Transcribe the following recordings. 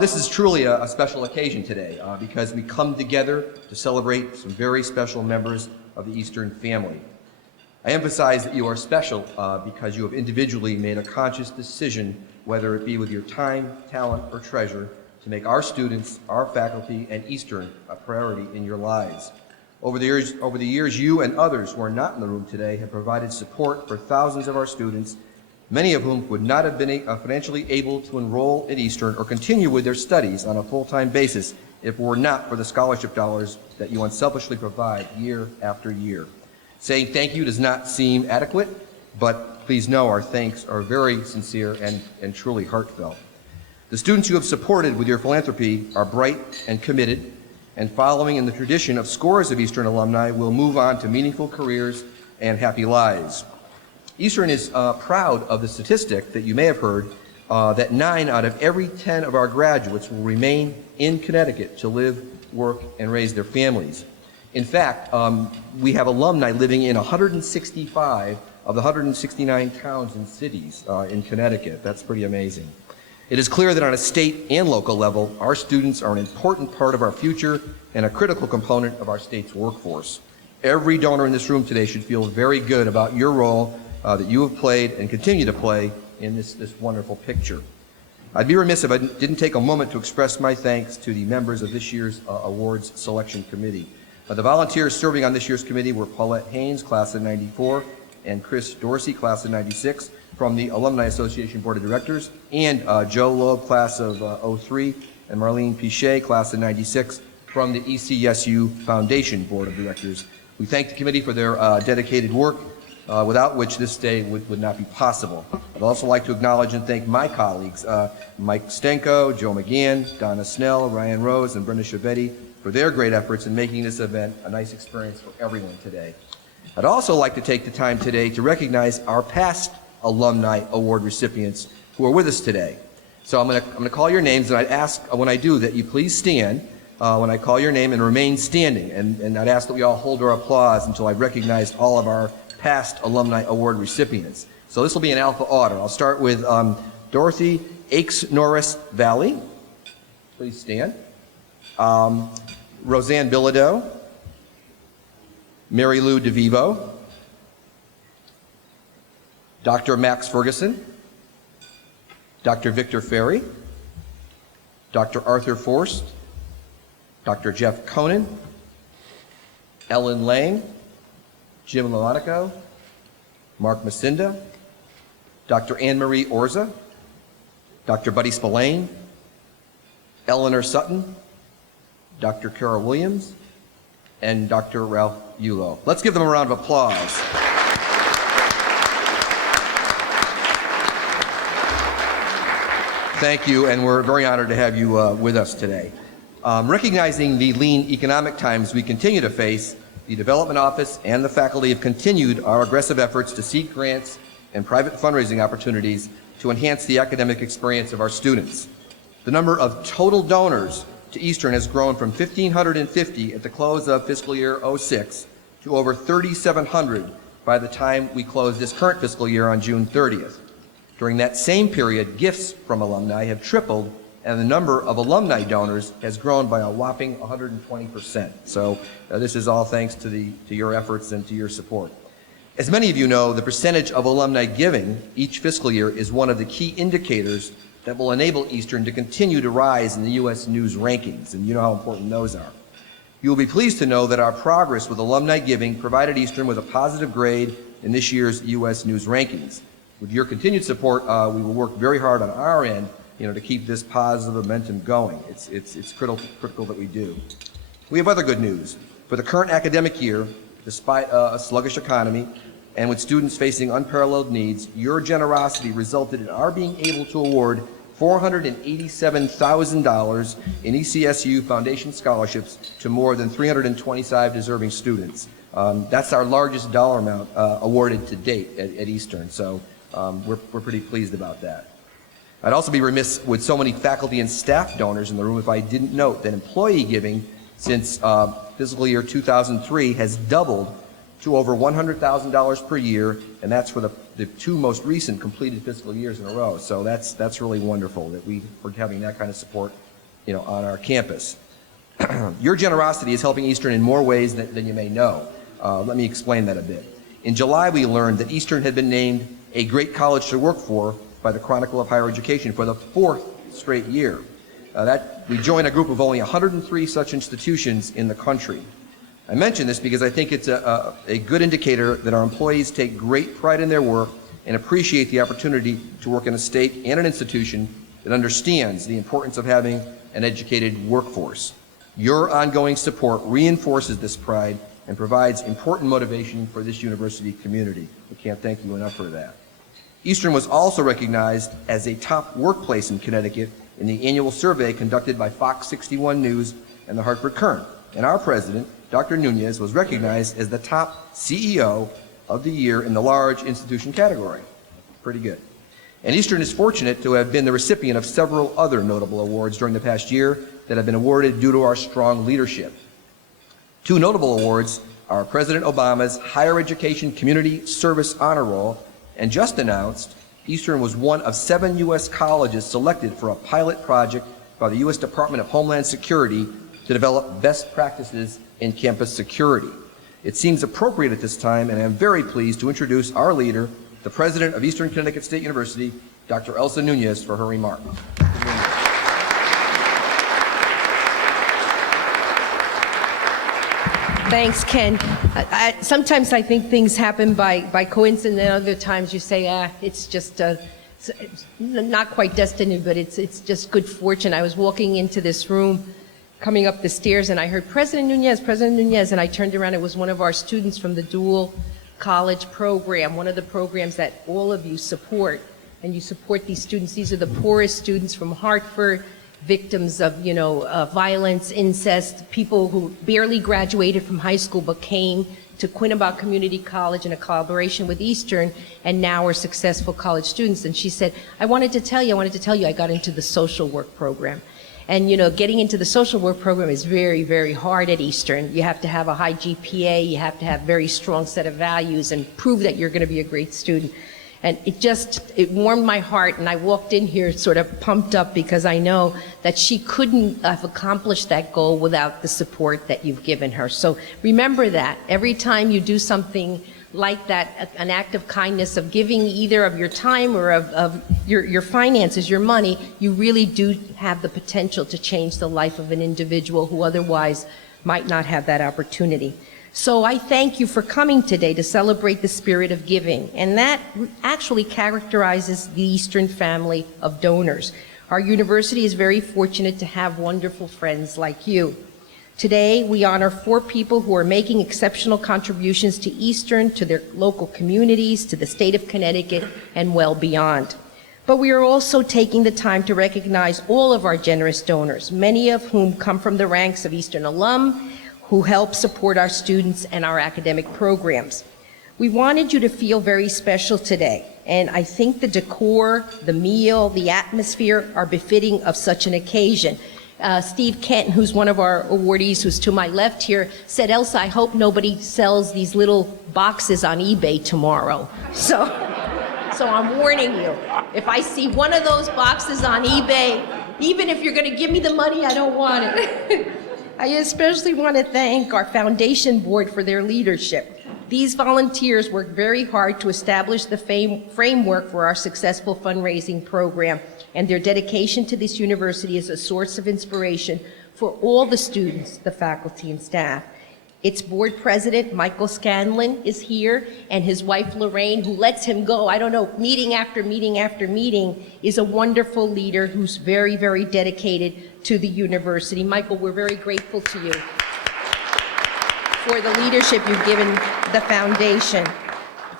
This is truly a special occasion today because we come together to celebrate some very special members of the Eastern family. I emphasize that you are special because you have individually made a conscious decision, whether it be with your time, talent, or treasure, to make our students, our faculty, and Eastern a priority in your lives. Over the years, you and others who are not in the room today have provided support for thousands of our students, many of whom would not have been financially able to enroll at Eastern or continue with their studies on a full-time basis if it were not for the scholarship dollars that you unselfishly provide year after year. Saying thank you does not seem adequate, but please know our thanks are very sincere and truly heartfelt. The students you have supported with your philanthropy are bright and committed, and following in the tradition of scores of Eastern alumni will move on to meaningful careers and happy lives. Eastern is proud of the statistic that you may have heard that 9 out of every 10 of our graduates will remain in Connecticut to live, work, and raise their families. In fact, we have alumni living in 165 of the 169 towns and cities in Connecticut. That's pretty amazing. It is clear that on a state and local level, our students are an important part of our future and a critical component of our state's workforce. Every donor in this room today should feel very good about your role that you have played and continue to play in this wonderful picture. I'd be remiss if I didn't take a moment to express my thanks to the members of this year's awards selection committee. The volunteers serving on this year's committee were Paulette Haynes, class of '94, and Chris Dorsey, class of '96, from the Alumni Association Board of Directors, and Joe Loeb, class of '03, and Marlene Pichet, class of '96, from the ECSU Foundation Board of Directors. We thank the committee for their dedicated work, without which this day would not be possible. I'd also like to acknowledge and thank my colleagues, Mike Stenko, Joe McGann, Donna Snell, Ryan Rose, and Brenda Chavetti, for their great efforts in making this event a nice experience for everyone today. I'd also like to take the time today to recognize our past Alumni Award recipients who are with us today. So I'm going to call your names, and I'd ask when I do that you please stand when I call your name and remain standing. And I'd ask that we all hold our applause until I've recognized all of our past Alumni Award recipients. So this will be in alpha order. I'll start with Dorothy Aches Norris Valley. Please stand. Roseanne Bilodeau, Mary Lou DeVivo, Dr. Max Ferguson, Dr. Victor Ferry, Dr. Arthur Forst, Dr. Jeff Conan, Ellen Lang, Jim Lalatico, Mark Macinda, Dr. Anne Marie Orza, Dr. Buddy Spillane, Eleanor Sutton, Dr. Carol Williams, and Dr. Ralph Yulo. Let's give them a round of applause. Thank you, and we're very honored to have you with us today. Recognizing the lean economic times we continue to face, the Development Office and the faculty have continued our aggressive efforts to seek grants and private fundraising opportunities to enhance the academic experience of our students. The number of total donors to Eastern has grown from 1,550 at the close of fiscal year '06 to over 3,700 by the time we close this current fiscal year on June 30th. During that same period, gifts from alumni have tripled, and the number of alumni donors has grown by a whopping 120%. So this is all thanks to your efforts and to your support. As many of you know, the percentage of alumni giving each fiscal year is one of the key indicators that will enable Eastern to continue to rise in the U.S. News rankings, and you know how important those are. You will be pleased to know that our progress with alumni giving provided Eastern with a positive grade in this year's U.S. News rankings. With your continued support, we will work very hard on our end, to keep this positive momentum going. It's critical that we do. We have other good news. For the current academic year, despite a sluggish economy and with students facing unparalleled needs, your generosity resulted in our being able to award $487,000 in ECSU Foundation scholarships to more than 325 deserving students. That's our largest dollar amount awarded to date at Eastern, so we're pretty pleased about that. I'd also be remiss with so many faculty and staff donors in the room if I didn't note that employee giving since fiscal year 2003 has doubled to over $100,000 per year, and that's for the the 2 most recent completed fiscal years in a row. So that's really wonderful that we're having that kind of support, on our campus. Your generosity is helping Eastern in more ways than you may know. Let me explain that a bit. In July, we learned that Eastern had been named a great college to work for by the Chronicle of Higher Education for the 4th straight year. We join a group of only 103 such institutions in the country. I mention this because I think it's a good indicator that our employees take great pride in their work and appreciate the opportunity to work in a state and an institution that understands the importance of having an educated workforce. Your ongoing support reinforces this pride and provides important motivation for this university community. We can't thank you enough for that. Eastern was also recognized as a top workplace in Connecticut in the annual survey conducted by Fox 61 News and the Hartford Courant. And our president, Dr. Nunez, was recognized as the top CEO of the year in the large institution category. Pretty good. And Eastern is fortunate to have been the recipient of several other notable awards during the past year that have been awarded due to our strong leadership. 2 notable awards are President Obama's Higher Education Community Service Honor Roll, and just announced, Eastern was one of 7 U.S. colleges selected for a pilot project by the U.S. Department of Homeland Security to develop best practices in campus security. It seems appropriate at this time, and I'm very pleased to introduce our leader, the president of Eastern Connecticut State University, Dr. Elsa Nunez, for her remarks. Thanks, Ken. Sometimes I think things happen by coincidence, and other times you say, it's just it's not quite destiny, but it's just good fortune. I was walking into this room, coming up the stairs, and I heard President Nunez, and I turned around. It was one of our students from the dual college program, one of the programs that all of you support, and you support these students. These are the poorest students from Hartford, victims of, violence, incest, people who barely graduated from high school but came to Quinebaug Community College in a collaboration with Eastern, and now are successful college students. And she said, I wanted to tell you I got into the social work program. And, getting into the social work program is very, very hard at Eastern. You have to have a high GPA, you have to have a very strong set of values and prove that you're going to be a great student. And it warmed my heart, and I walked in here sort of pumped up because I know that she couldn't have accomplished that goal without the support that you've given her. So remember that. Every time you do something like that, an act of kindness, of giving either of your time or of your finances, your money, you really do have the potential to change the life of an individual who otherwise might not have that opportunity. So I thank you for coming today to celebrate the spirit of giving, and that actually characterizes the Eastern family of donors. Our university is very fortunate to have wonderful friends like you. Today, we honor 4 people who are making exceptional contributions to Eastern, to their local communities, to the state of Connecticut, and well beyond. But we are also taking the time to recognize all of our generous donors, many of whom come from the ranks of Eastern alum, who help support our students and our academic programs. We wanted you to feel very special today, and I think the decor, the meal, the atmosphere are befitting of such an occasion. Steve Kent, who's one of our awardees, who's to my left here, said, Elsa, I hope nobody sells these little boxes on eBay tomorrow. So I'm warning you, if I see one of those boxes on eBay, even if you're gonna give me the money, I don't want it. I especially want to thank our foundation board for their leadership. These volunteers worked very hard to establish the framework for our successful fundraising program, and their dedication to this university is a source of inspiration for all the students, the faculty, and staff. Its board president, Michael Scanlon, is here, and his wife, Lorraine, who lets him go, I don't know, meeting after meeting after meeting, is a wonderful leader who's very, very dedicated to the university. Michael, we're very grateful to you for the leadership you've given the foundation.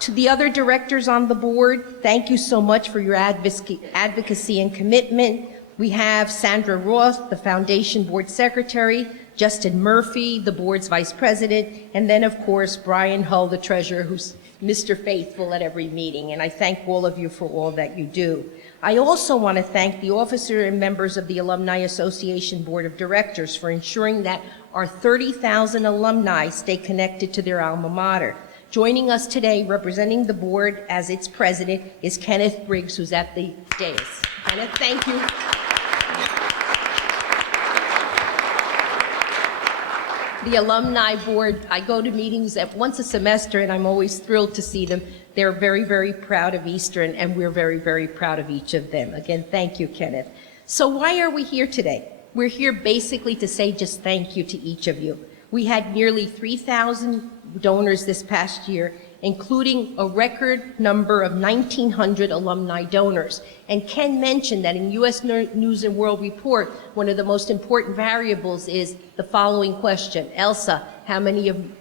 To the other directors on the board, thank you so much for your advocacy and commitment. We have Sandra Roth, the foundation board secretary, Justin Murphy, the board's vice president, and then, of course, Brian Hull, the treasurer, who's Mr. Faithful at every meeting, and I thank all of you for all that you do. I also want to thank the officer and members of the Alumni Association Board of Directors for ensuring that our 30,000 alumni stay connected to their alma mater. Joining us today, representing the board as its president, is Kenneth Briggs, who's at the dais. Kenneth, thank you. The alumni board, I go to meetings once a semester, and I'm always thrilled to see them. They're very, very proud of Eastern, and we're very, very proud of each of them. Again, thank you, Kenneth. So why are we here today? We're here basically to say just thank you to each of you. We had nearly 3,000 donors this past year, including a record number of 1,900 alumni donors. And Ken mentioned that in U.S. News and World Report, one of the most important variables is the following question: Elsa,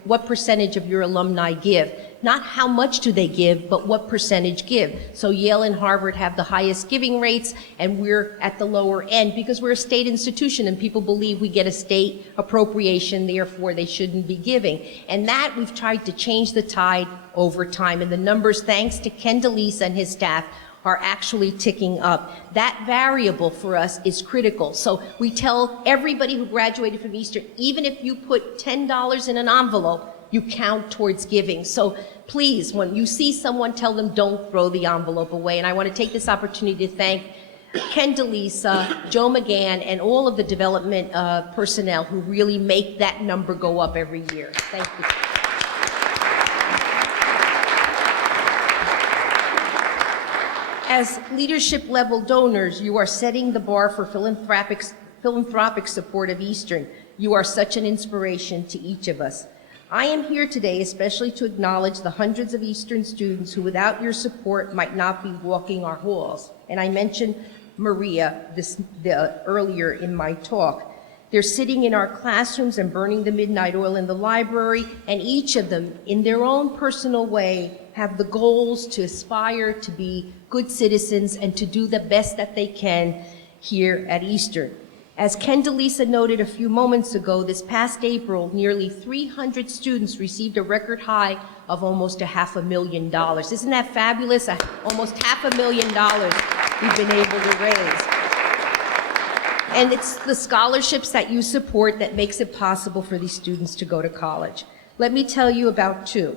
what percentage of your alumni give? Not how much do they give, but what percentage give. So Yale and Harvard have the highest giving rates, and we're at the lower end because we're a state institution and people believe we get a state appropriation, therefore they shouldn't be giving. And that we've tried to change the tide over time. And the numbers, thanks to Ken DeLisa and his staff, are actually ticking up. That variable for us is critical. So we tell everybody who graduated from Eastern, even if you put $10 in an envelope, you count towards giving. So please, when you see someone, tell them don't throw the envelope away. And I want to take this opportunity to thank Ken DeLisa, Joe McGann, and all of the development personnel who really make that number go up every year. Thank you. As leadership level donors, you are setting the bar for philanthropic support of Eastern. You are such an inspiration to each of us. I am here today especially to acknowledge the hundreds of Eastern students who without your support might not be walking our halls. And I mentioned Maria earlier in my talk. They're sitting in our classrooms and burning the midnight oil in the library, and each of them, in their own personal way, have the goals to aspire to be good citizens and to do the best that they can here at Eastern. As Ken DeLisa noted a few moments ago, this past April, nearly 300 students received a record high of almost $500,000. Isn't that fabulous? Almost $500,000 we've been able to raise. And it's the scholarships that you support that makes it possible for these students to go to college. Let me tell you about two.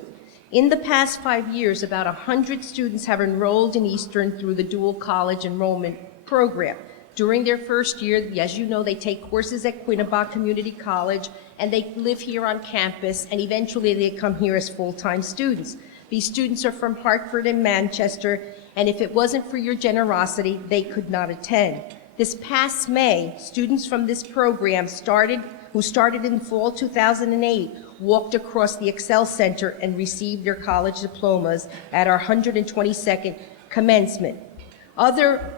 In the past 5 years, about 100 students have enrolled in Eastern through the dual college enrollment program. During their first year, as you know, they take courses at Quinebaug Community College, and they live here on campus, and eventually they come here as full-time students. These students are from Hartford and Manchester, and if it wasn't for your generosity, they could not attend. This past May, students from this program who started in fall 2008, walked across the Excel Center and received their college diplomas at our 122nd commencement. Other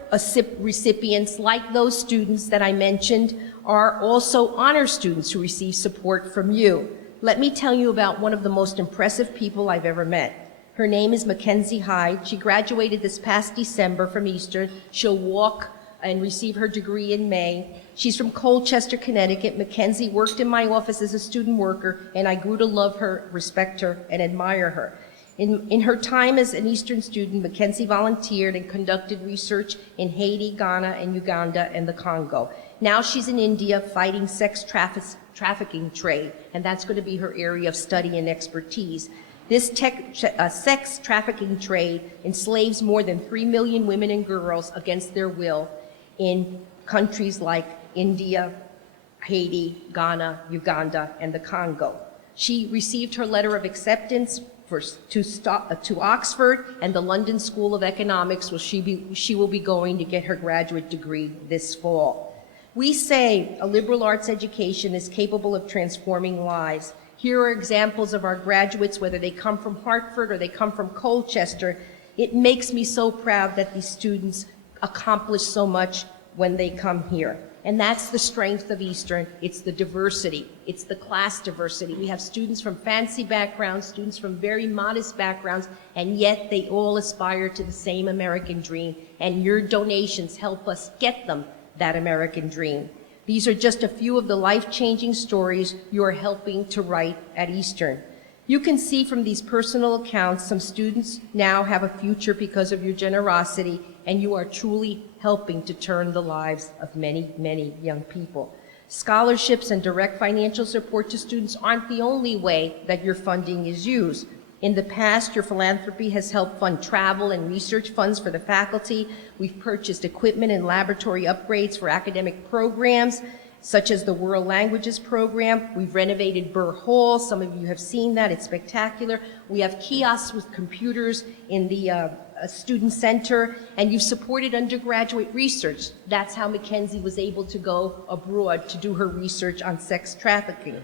recipients, like those students that I mentioned, are also honor students who receive support from you. Let me tell you about one of the most impressive people I've ever met. Her name is Mackenzie Hyde. She graduated this past December from Eastern. She'll walk and receive her degree in May. She's from Colchester, Connecticut. Mackenzie worked in my office as a student worker, and I grew to love her, respect her, and admire her. In her time as an Eastern student, Mackenzie volunteered and conducted research in Haiti, Ghana, and Uganda, and the Congo. Now she's in India fighting sex trafficking trade, and that's going to be her area of study and expertise. This sex trafficking trade enslaves more than 3 million women and girls against their will in countries like India, Haiti, Ghana, Uganda, and the Congo. She received her letter of acceptance to Oxford and the London School of Economics, where she will be going to get her graduate degree this fall. We say a liberal arts education is capable of transforming lives. Here are examples of our graduates, whether they come from Hartford or they come from Colchester. It makes me so proud that these students accomplish so much when they come here. And that's the strength of Eastern. It's the diversity. It's the class diversity. We have students from fancy backgrounds, students from very modest backgrounds, and yet they all aspire to the same American dream. And your donations help us get them that American dream. These are just a few of the life-changing stories you are helping to write at Eastern. You can see from these personal accounts some students now have a future because of your generosity, and you are truly helping to turn the lives of many, many young people. Scholarships and direct financial support to students aren't the only way that your funding is used. In the past, your philanthropy has helped fund travel and research funds for the faculty. We've purchased equipment and laboratory upgrades for academic programs, such as the World Languages program. We've renovated Burr Hall. Some of you have seen that. It's spectacular. We have kiosks with computers in the student center, and you've supported undergraduate research. That's how Mackenzie was able to go abroad to do her research on sex trafficking.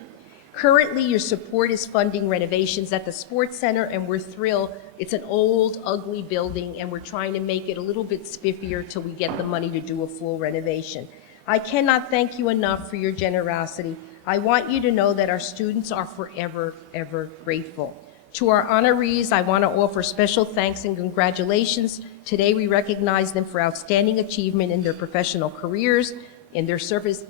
Currently, your support is funding renovations at the Sports Center, and we're thrilled. It's an old, ugly building, and we're trying to make it a little bit spiffier till we get the money to do a full renovation. I cannot thank you enough for your generosity. I want you to know that our students are forever, ever grateful. To our honorees, I want to offer special thanks and congratulations. Today, we recognize them for outstanding achievement in their professional careers, in their service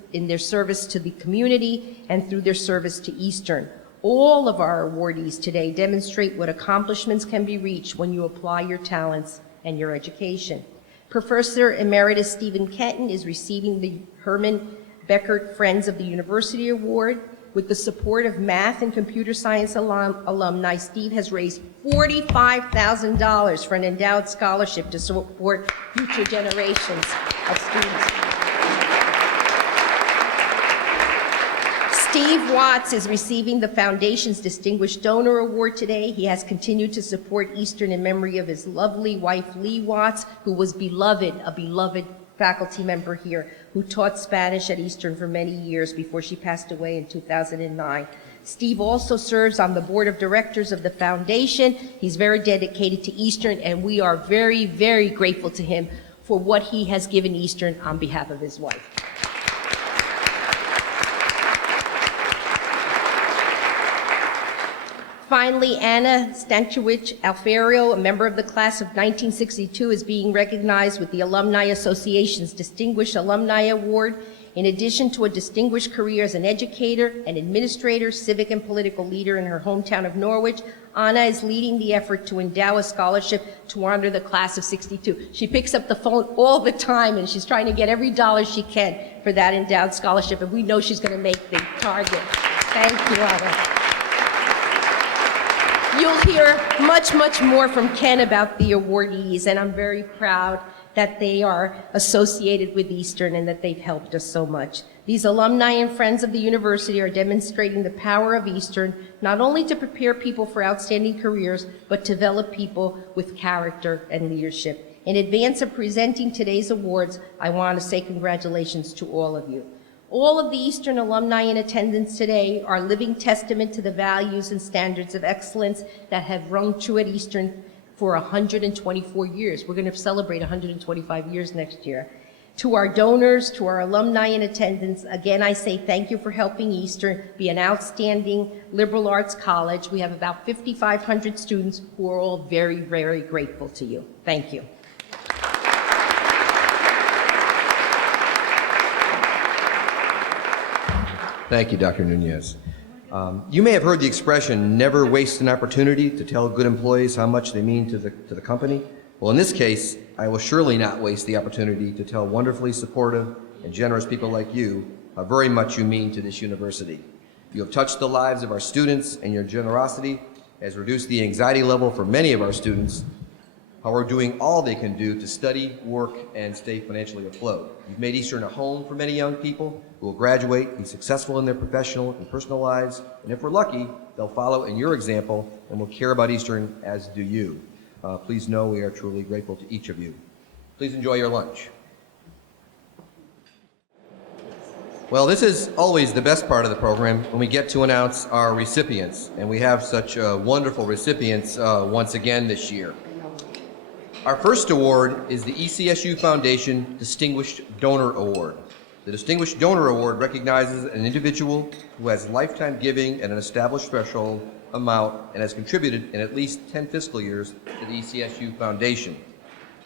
to the community, and through their service to Eastern. All of our awardees today demonstrate what accomplishments can be reached when you apply your talents and your education. Professor Emeritus Stephen Kenton is receiving the Herman Beckert Friends of the University Award. With the support of math and computer science alumni, Steve has raised $45,000 for an endowed scholarship to support future generations of students. Steve Watts is receiving the Foundation's Distinguished Donor Award today. He has continued to support Eastern in memory of his lovely wife, Lee Watts, who was a beloved faculty member here, who taught Spanish at Eastern for many years before she passed away in 2009. Steve also serves on the board of directors of the foundation. He's very dedicated to Eastern, and we are very, very grateful to him for what he has given Eastern on behalf of his wife. Finally, Anna Stankiewicz Alfario, a member of the class of 1962, is being recognized with the Alumni Association's Distinguished Alumni Award. In addition to a distinguished career as an educator, an administrator, civic and political leader in her hometown of Norwich, Anna is leading the effort to endow a scholarship to honor the class of 62. She picks up the phone all the time, and she's trying to get every dollar she can for that endowed scholarship, and we know she's going to make the target. Thank you, Anna. You'll hear much, much more from Ken about the awardees, and I'm very proud that they are associated with Eastern and that they've helped us so much. These alumni and friends of the university are demonstrating the power of Eastern, not only to prepare people for outstanding careers, but to develop people with character and leadership. In advance of presenting today's awards, I want to say congratulations to all of you. All of the Eastern alumni in attendance today are living testament to the values and standards of excellence that have rung true at Eastern for 124 years. We're going to celebrate 125 years next year. To our donors, to our alumni in attendance, again, I say thank you for helping Eastern be an outstanding liberal arts college. We have about 5,500 students who are all very, very grateful to you. Thank you. Thank you, Dr. Nunez. You may have heard the expression, never waste an opportunity to tell good employees how much they mean to the company. Well, in this case, I will surely not waste the opportunity to tell wonderfully supportive and generous people like you how very much you mean to this university. You have touched the lives of our students, and your generosity has reduced the anxiety level for many of our students who are doing all they can do to study, work, and stay financially afloat. You've made Eastern a home for many young people who will graduate, be successful in their professional and personal lives, and if we're lucky, they'll follow in your example and will care about Eastern as do you. Please know we are truly grateful to each of you. Please enjoy your lunch. Well, this is always the best part of the program when we get to announce our recipients, and we have such wonderful recipients once again this year. Our first award is the ECSU Foundation Distinguished Donor Award. The Distinguished Donor Award recognizes an individual who has lifetime giving at an established threshold amount and has contributed in at least 10 fiscal years to the ECSU Foundation.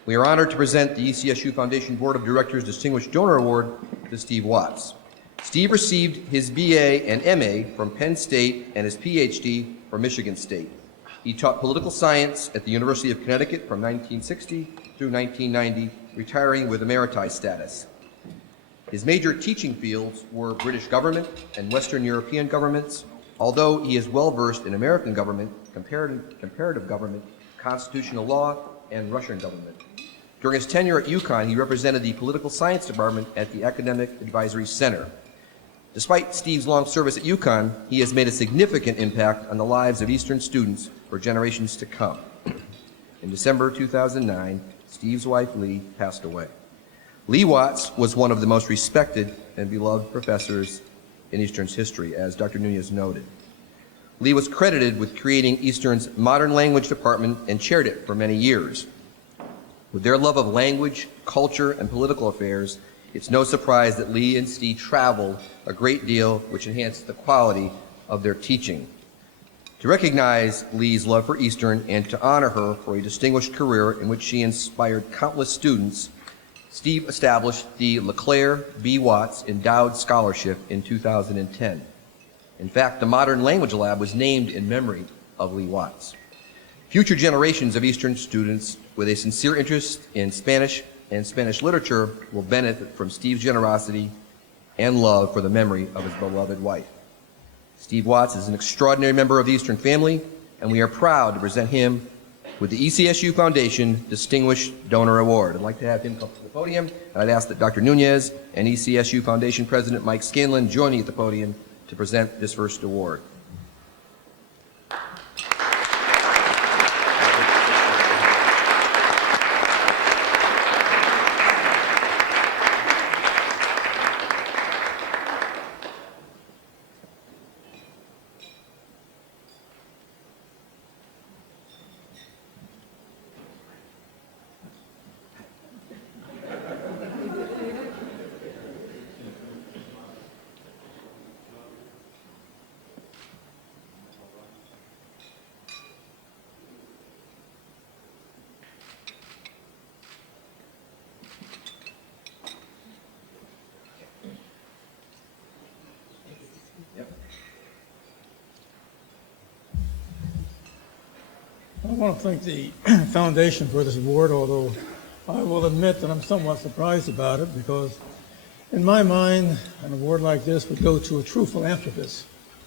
We are honored to present the ECSU Foundation Board of Directors Distinguished Donor Award to Steve Watts. Steve received his BA and MA from Penn State and his PhD from Michigan State. He taught political science at the University of Connecticut from 1960 through 1990, retiring with emeriti status. His major teaching fields were British government and Western European governments. Although he is well-versed in American government, comparative government, constitutional law, and Russian government. During his tenure at UConn, he represented the political science department at the Academic Advisory Center. Despite Steve's long service at UConn, he has made a significant impact on the lives of Eastern students for generations to come. In December 2009, Steve's wife, Lee, passed away. Lee Watts was one of the most respected and beloved professors in Eastern's history, as Dr. Nunez noted. Lee was credited with creating Eastern's modern language department and chaired it for many years. With their love of language, culture, and political affairs, it's no surprise that Lee and Steve traveled a great deal, which enhanced the quality of their teaching. To recognize Lee's love for Eastern and to honor her for a distinguished career in which she inspired countless students, Steve established the LeClaire B. Watts Endowed Scholarship in 2010. In fact, the Modern Language Lab was named in memory of Lee Watts. Future generations of Eastern students with a sincere interest in Spanish and Spanish literature will benefit from Steve's generosity and love for the memory of his beloved wife. Steve Watts is an extraordinary member of the Eastern family, and we are proud to present him with the ECSU Foundation Distinguished Donor Award. I'd like to have him come to the podium, and I'd ask that Dr. Nunez and ECSU Foundation President Mike Scanlon join me at the podium to present this first award. I want to thank the foundation for this award, although I will admit that I'm somewhat surprised about it because in my mind, an award like this would go to a true philanthropist,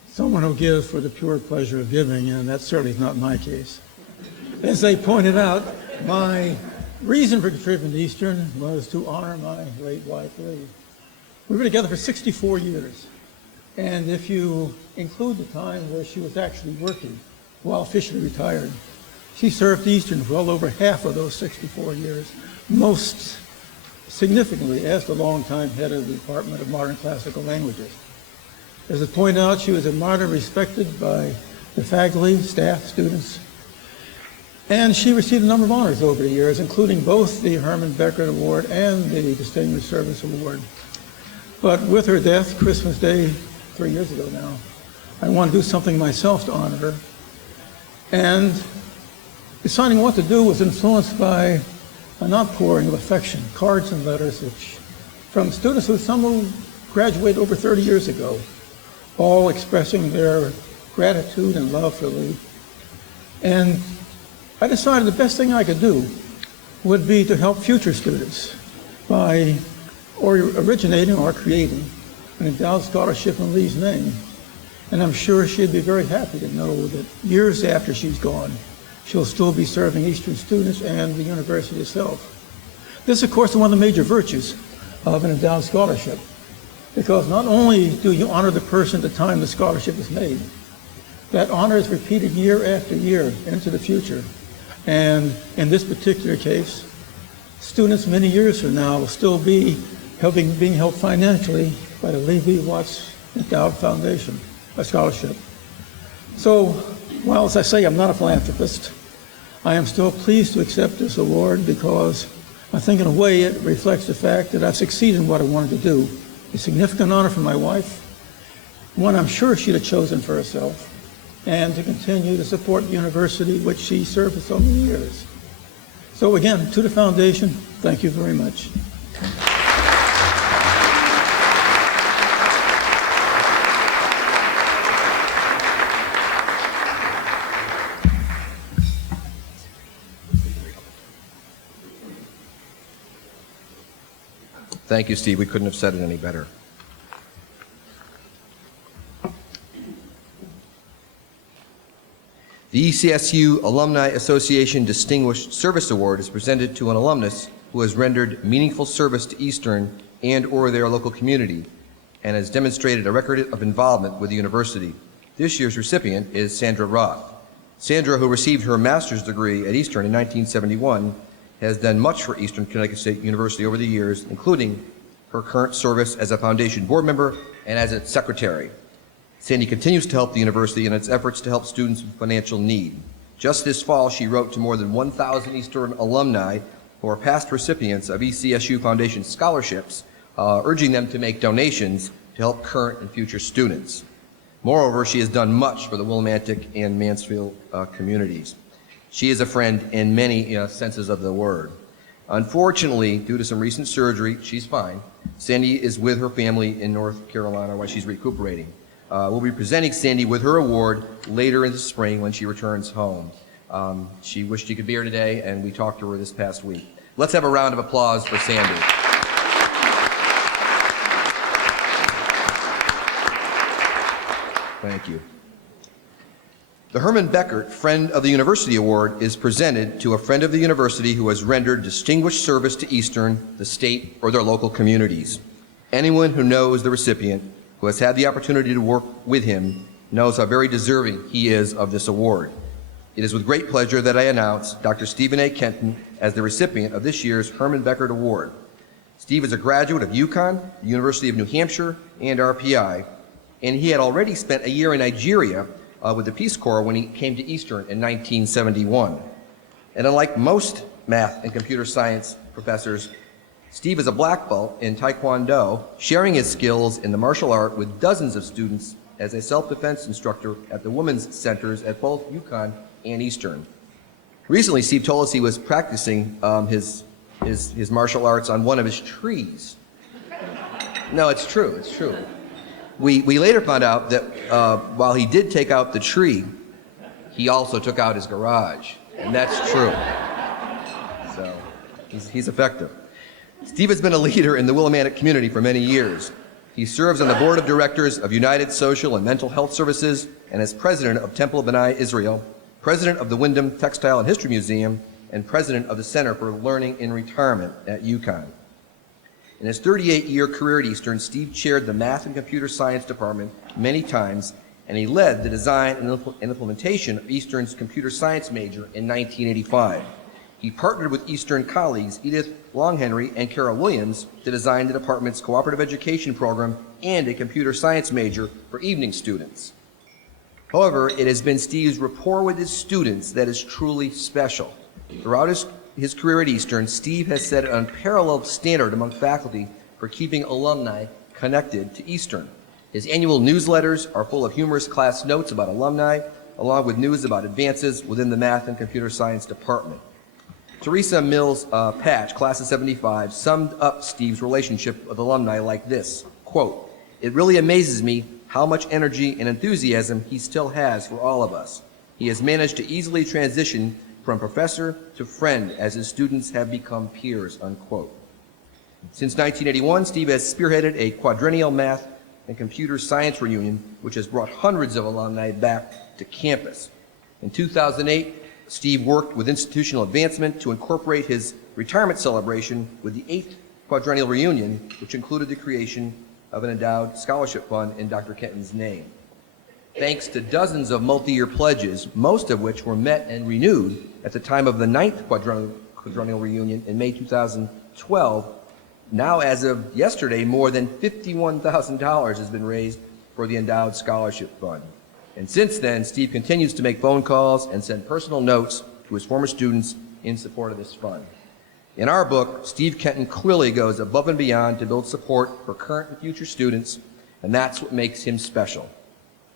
someone who gives for the pure pleasure of giving, and that certainly is not my case. As they pointed out, my reason for contributing to Eastern was to honor my late wife, Lee. We were together for 64 years, and if you include the time where she was actually working while officially retired, she served Eastern for well over half of those 64 years, most significantly as the longtime head of the Department of Modern Classical Languages. As it pointed out, she was admired and respected by the faculty, staff, students, and she received a number of honors over the years, including both the Herman Beckert Award and the Distinguished Service Award. But with her death, Christmas Day, 3 years ago now, I want to do something myself to honor her. And deciding what to do was influenced by an outpouring of affection, cards and letters, which from students who graduated over 30 years ago, all expressing their gratitude and love for Lee. And I decided the best thing I could do would be to help future students by originating or creating an endowed scholarship in Lee's name. And I'm sure she'd be very happy to know that years after she's gone, she'll still be serving Eastern students and the university itself. This, of course, is one of the major virtues of an endowed scholarship, because not only do you honor the person at the time the scholarship is made, that honor is repeated year after year into the future. And in this particular case, students many years from now will still be being helped financially by the Lee B. Watts Endowed Foundation, a scholarship. So, while, as I say, I'm not a philanthropist, I am still pleased to accept this award because I think in a way it reflects the fact that I've succeeded in what I wanted to do. A significant honor for my wife, one I'm sure she'd have chosen for herself, and to continue to support the university which she served for so many years. So again, to the foundation, thank you very much. Thank you, Steve. We couldn't have said it any better. The ECSU Alumni Association Distinguished Service Award is presented to an alumnus who has rendered meaningful service to Eastern and/or their local community and has demonstrated a record of involvement with the university. This year's recipient is Sandra Roth. Sandra, who received her master's degree at Eastern in 1971, has done much for Eastern Connecticut State University over the years, including her current service as a foundation board member and as its secretary. Sandy continues to help the university in its efforts to help students with financial need. Just this fall, she wrote to more than 1,000 Eastern alumni who are past recipients of ECSU Foundation scholarships, urging them to make donations to help current and future students. Moreover, she has done much for the Willimantic and Mansfield communities. She is a friend in many senses of the word. Unfortunately, due to some recent surgery, she's fine. Sandy is with her family in North Carolina while she's recuperating. We'll be presenting Sandy with her award later in the spring when she returns home. She wished she could be here today, and we talked to her this past week. Let's have a round of applause for Sandy. Thank you. The Herman Beckert Friend of the University Award is presented to a friend of the university who has rendered distinguished service to Eastern, the state, or their local communities. Anyone who knows the recipient, who has had the opportunity to work with him, knows how very deserving he is of this award. It is with great pleasure that I announce Dr. Stephen A. Kenton as the recipient of this year's Herman Beckert Award. Steve is a graduate of UConn, the University of New Hampshire, and RPI, and he had already spent a year in Nigeria with the Peace Corps when he came to Eastern in 1971. And unlike most math and computer science professors, Steve is a black belt in Taekwondo, sharing his skills in the martial art with dozens of students as a self-defense instructor at the women's centers at both UConn and Eastern. Recently, Steve told us he was practicing his martial arts on one of his trees. No, it's true, it's true. We later found out that while he did take out the tree, he also took out his garage, and that's true. So he's effective. Steve has been a leader in the Willimantic community for many years. He serves on the board of directors of United Social and Mental Health Services and is president of Temple B'nai Israel, president of the Wyndham Textile and History Museum, and president of the Center for Learning in Retirement at UConn. In his 38-year career at Eastern, Steve chaired the Math and Computer Science Department many times, and he led the design and implementation of Eastern's computer science major in 1985. He partnered with Eastern colleagues Edith Longhenry and Carol Williams to design the department's cooperative education program and a computer science major for evening students. However, it has been Steve's rapport with his students that is truly special. Throughout his career at Eastern, Steve has set an unparalleled standard among faculty for keeping alumni connected to Eastern. His annual newsletters are full of humorous class notes about alumni, along with news about advances within the Math and Computer Science Department. Teresa Mills Patch, class of 75, summed up Steve's relationship with alumni like this, quote, "It really amazes me how much energy and enthusiasm he still has for all of us. He has managed to easily transition from professor to friend as his students have become peers," unquote. Since 1981, Steve has spearheaded a quadrennial math and computer science reunion, which has brought hundreds of alumni back to campus. In 2008, Steve worked with Institutional Advancement to incorporate his retirement celebration with the 8th quadrennial reunion, which included the creation of an endowed scholarship fund in Dr. Kenton's name. Thanks to dozens of multi-year pledges, most of which were met and renewed at the time of the 9th quadrennial reunion in May 2012, now as of yesterday, more than $51,000 has been raised for the endowed scholarship fund. And since then, Steve continues to make phone calls and send personal notes to his former students in support of this fund. In our book, Steve Kenton clearly goes above and beyond to build support for current and future students, and that's what makes him special.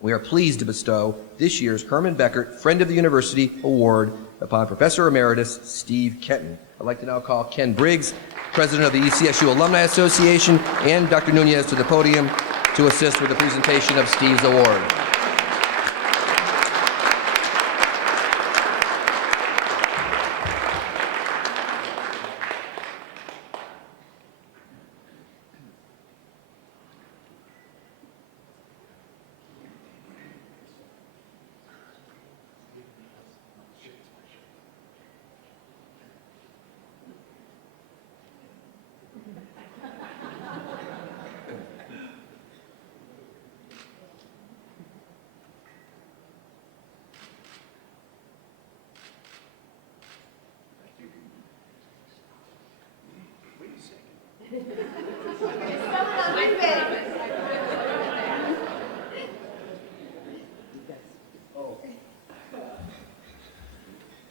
We are pleased to bestow this year's Herman Beckert Friend of the University Award upon Professor Emeritus Steve Kenton. I'd like to now call Ken Briggs, President of the ECSU Alumni Association, and Dr. Nunez to the podium to assist with the presentation of Steve's award.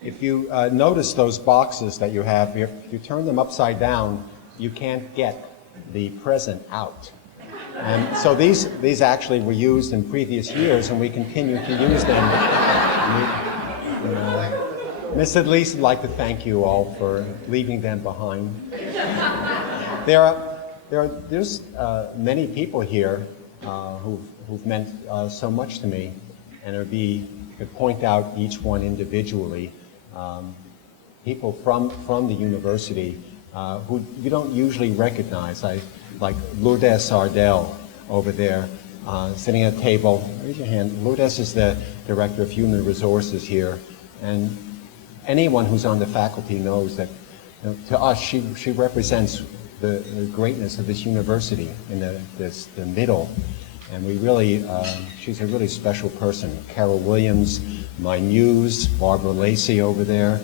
If you notice those boxes that you have, if you turn them upside down, you can't get the present out. And so these actually were used in previous years, and we continue to use them. Miss Adlise would like to thank you all for leaving them behind. There's many people here who've meant so much to me, and I could point out each one individually. People from the university who you don't usually recognize, like Lourdes Ardell over there, sitting at a table. Raise your hand. Lourdes is the Director of Human Resources here, and anyone who's on the faculty knows that to us she represents the greatness of this university in the middle, and we really, she's a really special person. Carol Williams, my muse, Barbara Lacey over there,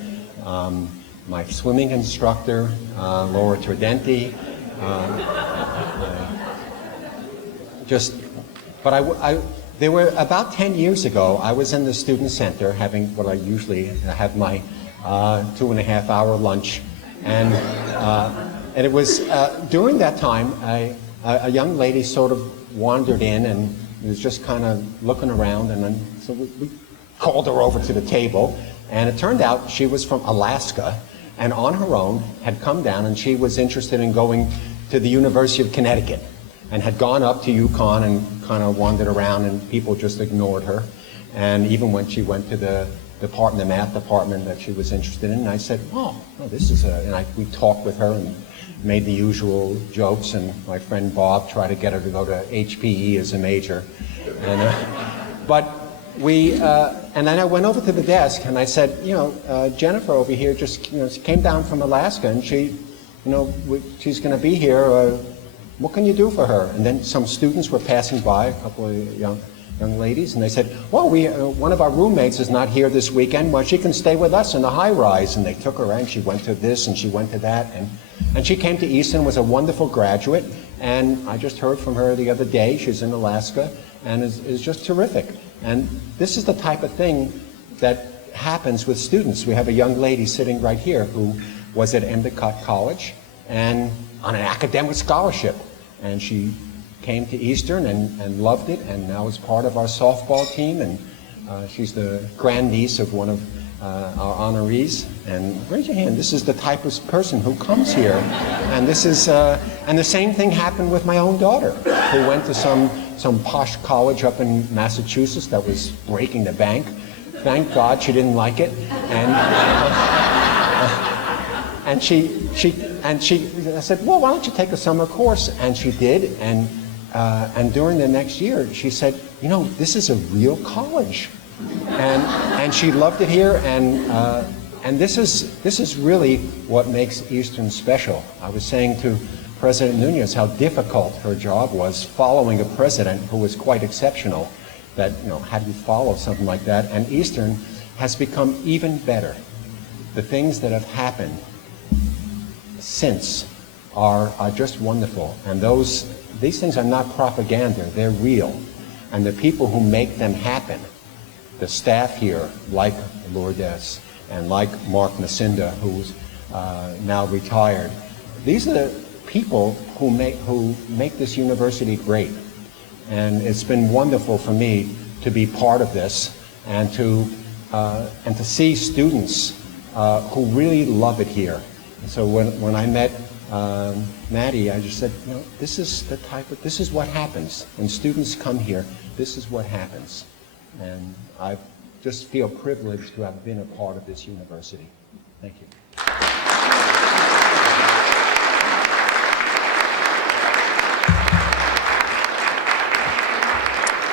my swimming instructor, Laura Tridenti. There were about 10 years ago, I was in the student center having what I usually have my 2.5-hour lunch, and it was during that time a young lady sort of wandered in and was just kind of looking around, and then so we called her over to the table, and it turned out she was from Alaska, and on her own had come down, and she was interested in going to the University of Connecticut, and had gone up to UConn and kind of wandered around, and people just ignored her. And even when she went to the math department that she was interested in, and I said, oh, this is we talked with her and made the usual jokes, and my friend Bob tried to get her to go to HPE as a major. And, and then I went over to the desk and I said, Jennifer over here just came down from Alaska, and she, she's going to be here. What can you do for her? And then some students were passing by, a couple of young ladies, and they said, well, one of our roommates is not here this weekend. Well, she can stay with us in the high rise. And they took her in. She went to this and she went to that. And she came to Eastern, was a wonderful graduate. And I just heard from her the other day. She's in Alaska and is just terrific. And this is the type of thing that happens with students. We have a young lady sitting right here who was at Endicott College and on an academic scholarship. And she came to Eastern and loved it, and now is part of our softball team, and she's the grandniece of one of our honorees. And raise your hand, this is the type of person who comes here. And this is, and the same thing happened with my own daughter, who went to some posh college up in Massachusetts that was breaking the bank. Thank God she didn't like it. And I said, well, why don't you take a summer course? And she did, and during the next year, she said, this is a real college. And she loved it here, and this is really what makes Eastern special. I was saying to President Nunez how difficult her job was, following a president who was quite exceptional, that, how do you follow something like that? And Eastern has become even better. The things that have happened since are just wonderful, and these things are not propaganda, they're real, and the people who make them happen, the staff here, like Lourdes and like Mark Macinda, who's now retired, these are the people who make this university great. And it's been wonderful for me to be part of this, and to see students who really love it here. So when I met Maddie, I just said, this is what happens. When students come here, this is what happens. And I just feel privileged to have been a part of this university. Thank you.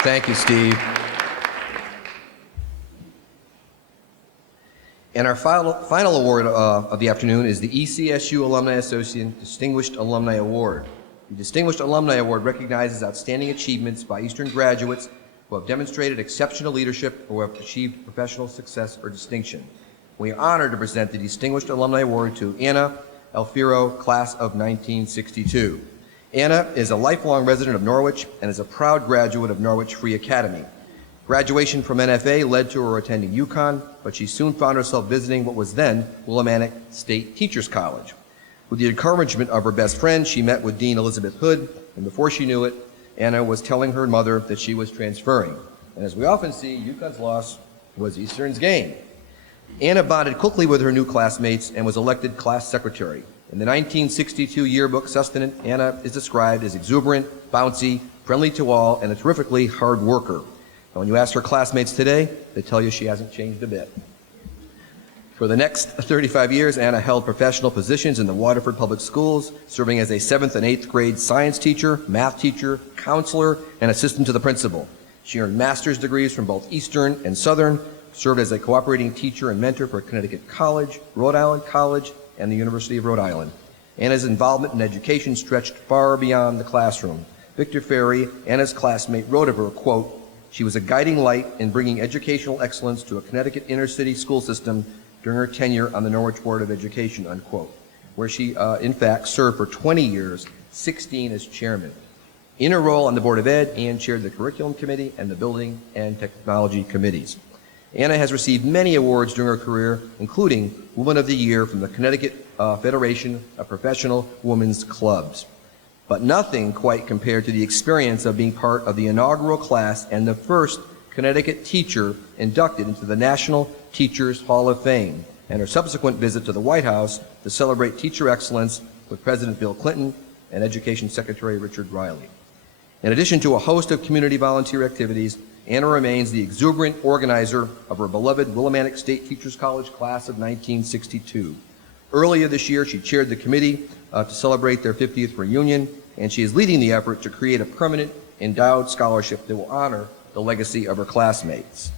Thank you, Steve. And our final award of the afternoon is the ECSU Alumni Association Distinguished Alumni Award. The Distinguished Alumni Award recognizes outstanding achievements by Eastern graduates who have demonstrated exceptional leadership or who have achieved professional success or distinction. We are honored to present the Distinguished Alumni Award to Anna Alfiero, class of 1962. Anna is a lifelong resident of Norwich and is a proud graduate of Norwich Free Academy. Graduation from NFA led to her attending UConn, but she soon found herself visiting what was then Willimantic State Teachers College. With the encouragement of her best friend, she met with Dean Elizabeth Hood, and before she knew it, Anna was telling her mother that she was transferring. And as we often see, UConn's loss was Eastern's gain. Anna bonded quickly with her new classmates and was elected class secretary. In the 1962 yearbook Sustenance, Anna is described as exuberant, bouncy, friendly to all, and a terrifically hard worker. And when you ask her classmates today, they tell you she hasn't changed a bit. For the next 35 years, Anna held professional positions in the Waterford Public Schools, serving as a 7th and 8th grade science teacher, math teacher, counselor, and assistant to the principal. She earned master's degrees from both Eastern and Southern, served as a cooperating teacher and mentor for Connecticut College, Rhode Island College, and the University of Rhode Island. Anna's involvement in education stretched far beyond the classroom. Victor Ferry, Anna's classmate, wrote of her, quote, "She was a guiding light in bringing educational excellence to a Connecticut inner-city school system during her tenure on the Norwich Board of Education," unquote, where she, in fact, served for 20 years, 16 as chairman. In her role on the Board of Ed, Ann chaired the Curriculum Committee and the Building and Technology Committees. Anna has received many awards during her career, including Woman of the Year from the Connecticut Federation of Professional Women's Clubs. But nothing quite compared to the experience of being part of the inaugural class and the first Connecticut teacher inducted into the National Teachers Hall of Fame, and her subsequent visit to the White House to celebrate teacher excellence with President Bill Clinton and Education Secretary Richard Riley. In addition to a host of community volunteer activities, Anna remains the exuberant organizer of her beloved Willimantic State Teachers College class of 1962. Earlier this year, she chaired the committee to celebrate their 50th reunion, and she is leading the effort to create a permanent endowed scholarship that will honor the legacy of her classmates.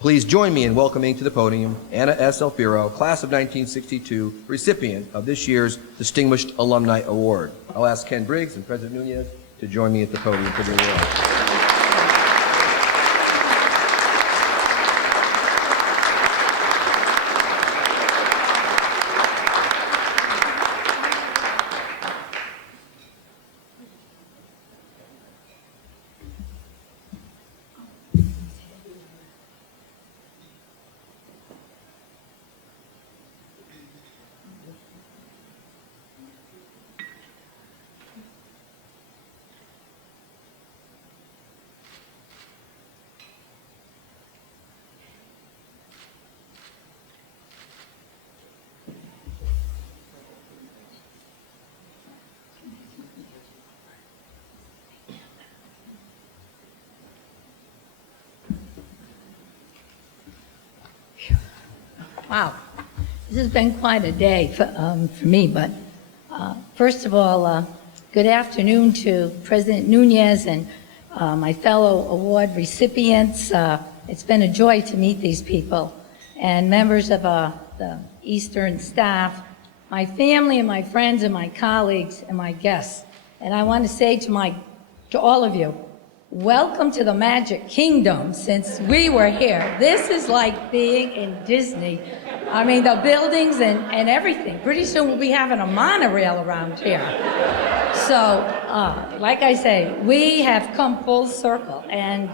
Please join me in welcoming to the podium Anna S. Alfiero, class of 1962, recipient of this year's Distinguished Alumni Award. I'll ask Ken Briggs and President Nunez to join me at the podium for the award. Wow, this has been quite a day for me, but first of all, good afternoon to President Nunez and my fellow award recipients. It's been a joy to meet these people, and members of the Eastern staff, my family and my friends and my colleagues and my guests. And I want to say to all of you, welcome to the Magic Kingdom since we were here. This is like being in Disney. I mean, the buildings and everything. Pretty soon we'll be having a monorail around here. So, like I say, we have come full circle. And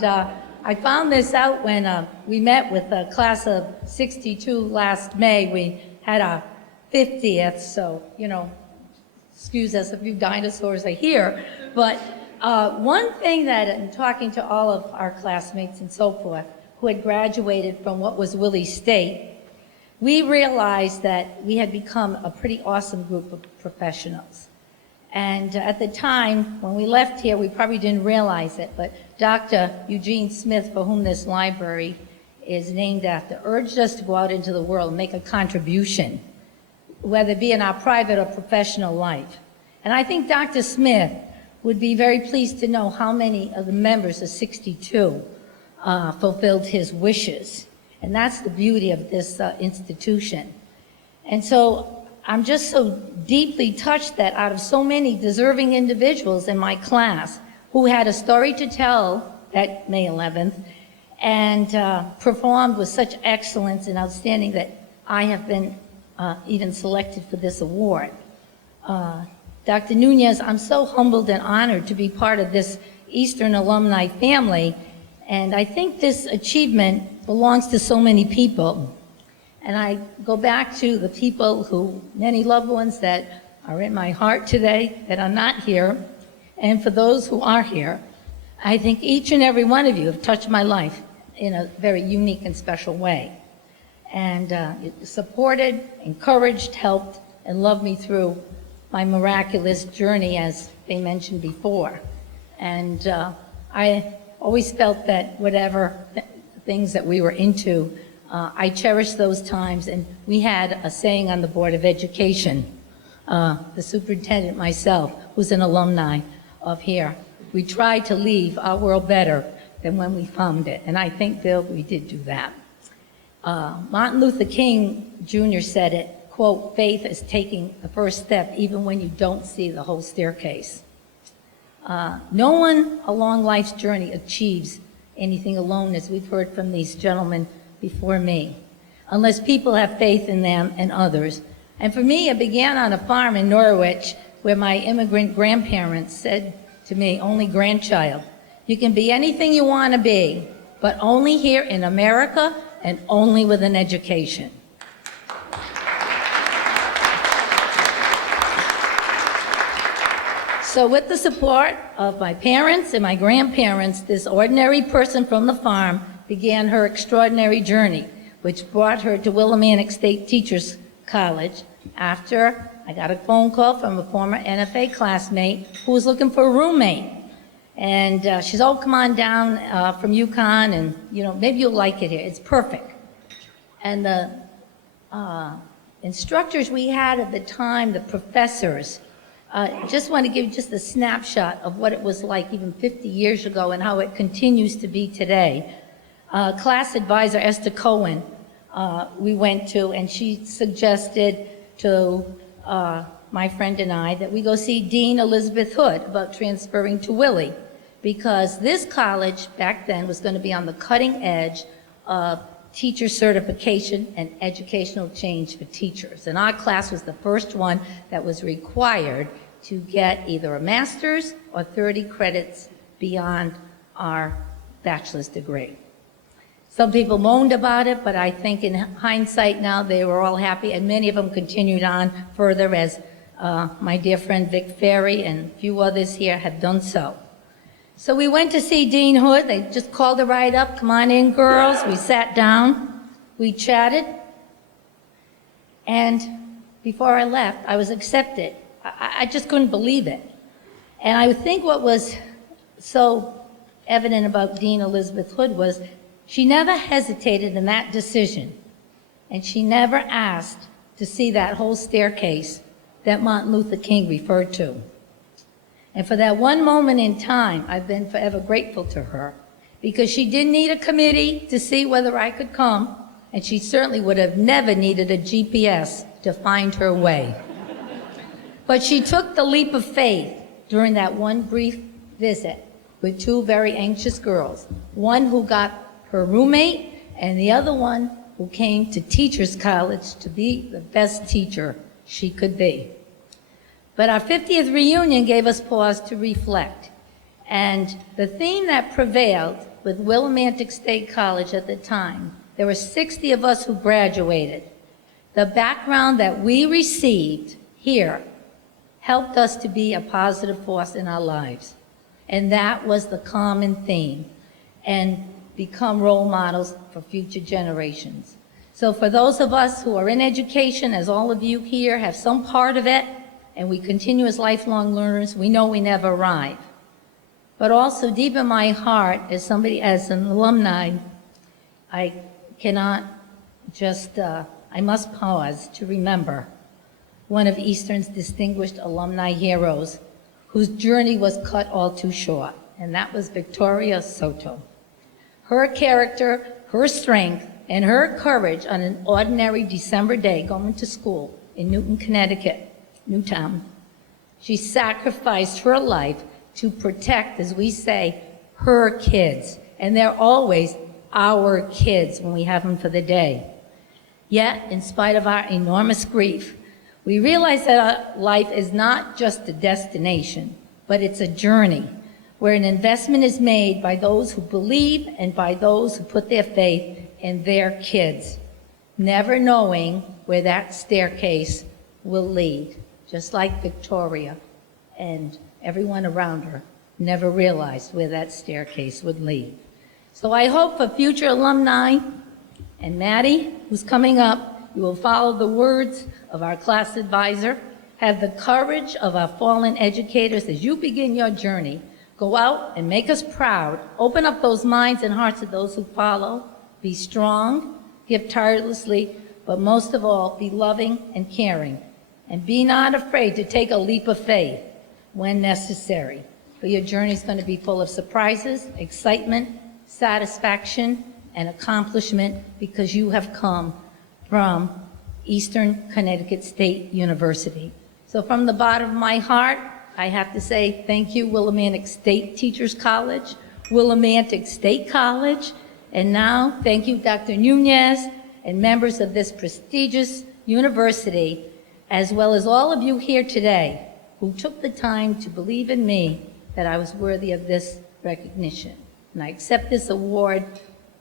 I found this out when we met with the class of 62 last May. We had our 50th, so, you know, excuse us if you dinosaurs are here. But one thing that, in talking to all of our classmates and so forth, who had graduated from what was Willie State, we realized that we had become a pretty awesome group of professionals. And at the time, when we left here, we probably didn't realize it, but Dr. Eugene Smith, for whom this library is named after, urged us to go out into the world and make a contribution, whether it be in our private or professional life. And I think Dr. Smith would be very pleased to know how many of the members of 62 fulfilled his wishes. And that's the beauty of this institution. And so I'm just so deeply touched that out of so many deserving individuals in my class who had a story to tell that May 11th and performed with such excellence and outstanding that I have been even selected for this award. Dr. Nunez, I'm so humbled and honored to be part of this Eastern alumni family, and I think this achievement belongs to so many people. And I go back to the people who, many loved ones that are in my heart today that are not here, and for those who are here, I think each and every one of you have touched my life in a very unique and special way. And you supported, encouraged, helped, and loved me through my miraculous journey, as they mentioned before. And I always felt that whatever things that we were into, I cherished those times. And we had a saying on the Board of Education, the superintendent myself, who's an alumni of here, we tried to leave our world better than when we found it. And I think, Bill, we did do that. Martin Luther King Jr. said it, quote, faith is taking the first step even when you don't see the whole staircase. No one along life's journey achieves anything alone, as we've heard from these gentlemen before me, unless people have faith in them and others. And for me, it began on a farm in Norwich where my immigrant grandparents said to me, only grandchild, you can be anything you want to be, but only here in America and only with an education. So with the support of my parents and my grandparents, this ordinary person from the farm began her extraordinary journey, which brought her to Willimantic State Teachers College after I got a phone call from a former NFA classmate who was looking for a roommate. And she said, oh, come on down from UConn, and maybe you'll like it here. It's perfect. And the instructors we had at the time, the professors, just want to give just a snapshot of what it was like even 50 years ago and how it continues to be today. Class advisor Esther Cohen, we went to, and she suggested to my friend and I that we go see Dean Elizabeth Hood about transferring to Willie, because this college back then was going to be on the cutting edge of teacher certification and educational change for teachers. And our class was the first one that was required to get either a master's or 30 credits beyond our bachelor's degree. Some people moaned about it, but I think in hindsight now they were all happy, and many of them continued on further, as my dear friend Vic Ferry and a few others here have done so. So we went to see Dean Hood. They just called her right up. Come on in, girls. We sat down. We chatted. And before I left, I was accepted. I just couldn't believe it. And I think what was so evident about Dean Elizabeth Hood was she never hesitated in that decision. And she never asked to see that whole staircase that Martin Luther King referred to. And for that one moment in time, I've been forever grateful to her, because she didn't need a committee to see whether I could come, and she certainly would have never needed a GPS to find her way. But she took the leap of faith during that one brief visit with two very anxious girls, one who got her roommate and the other one who came to Teachers College to be the best teacher she could be. But our 50th reunion gave us pause to reflect. And the theme that prevailed with Willimantic State College at the time, there were 60 of us who graduated. The background that we received here helped us to be a positive force in our lives. And that was the common theme, and become role models for future generations. So for those of us who are in education, as all of you here have some part of it, and we continue as lifelong learners, we know we never arrive. But also deep in my heart, as an alumni, I cannot just, I must pause to remember one of Eastern's distinguished alumni heroes whose journey was cut all too short, and that was Victoria Soto. Her character, her strength, and her courage on an ordinary December day going to school in Newton, Connecticut, Newtown. She sacrificed her life to protect, as we say, her kids. And they're always our kids when we have them for the day. Yet, in spite of our enormous grief, We realize that our life is not just a destination, but it's a journey where an investment is made by those who believe and by those who put their faith in their kids, never knowing where that staircase will lead, just like Victoria and everyone around her never realized where that staircase would lead. So I hope for future alumni, and Maddie, who's coming up, you will follow the words of our class advisor, have the courage of our fallen educators as you begin your journey. Go out and make us proud. Open up those minds and hearts of those who follow. Be strong, give tirelessly, but most of all, be loving and caring. And be not afraid to take a leap of faith when necessary. For your journey is going to be full of surprises, excitement, satisfaction, and accomplishment because you have come from Eastern Connecticut State University. So from the bottom of my heart, I have to say thank you, Willimantic State Teachers College, Willimantic State College, and now thank you, Dr. Nunez, and members of this prestigious university, as well as all of you here today who took the time to believe in me that I was worthy of this recognition. And I accept this award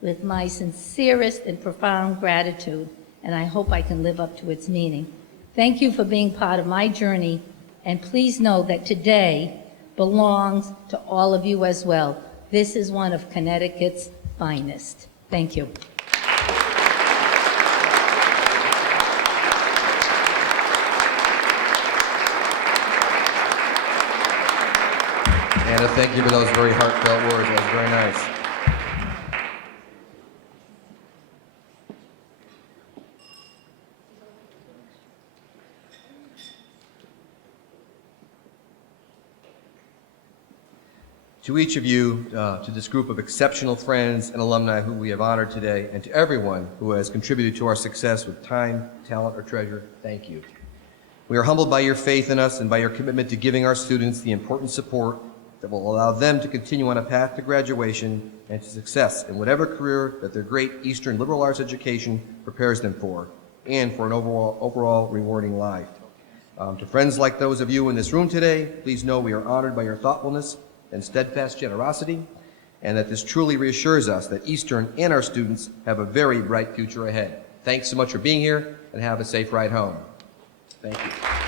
with my sincerest and profound gratitude, and I hope I can live up to its meaning. Thank you for being part of my journey, and please know that today belongs to all of you as well. This is one of Connecticut's finest. Thank you. Anna, thank you for those very heartfelt words. That was very nice. To each of you, to this group of exceptional friends and alumni who we have honored today, and to everyone who has contributed to our success with time, talent, or treasure, thank you. We are humbled by your faith in us and by your commitment to giving our students the important support that will allow them to continue on a path to graduation and to success in whatever career that their great Eastern liberal arts education prepares them for, and for an overall rewarding life. To friends like those of you in this room today, please know we are honored by your thoughtfulness and steadfast generosity, and that this truly reassures us that Eastern and our students have a very bright future ahead. Thanks so much for being here, and have a safe ride home. Thank you.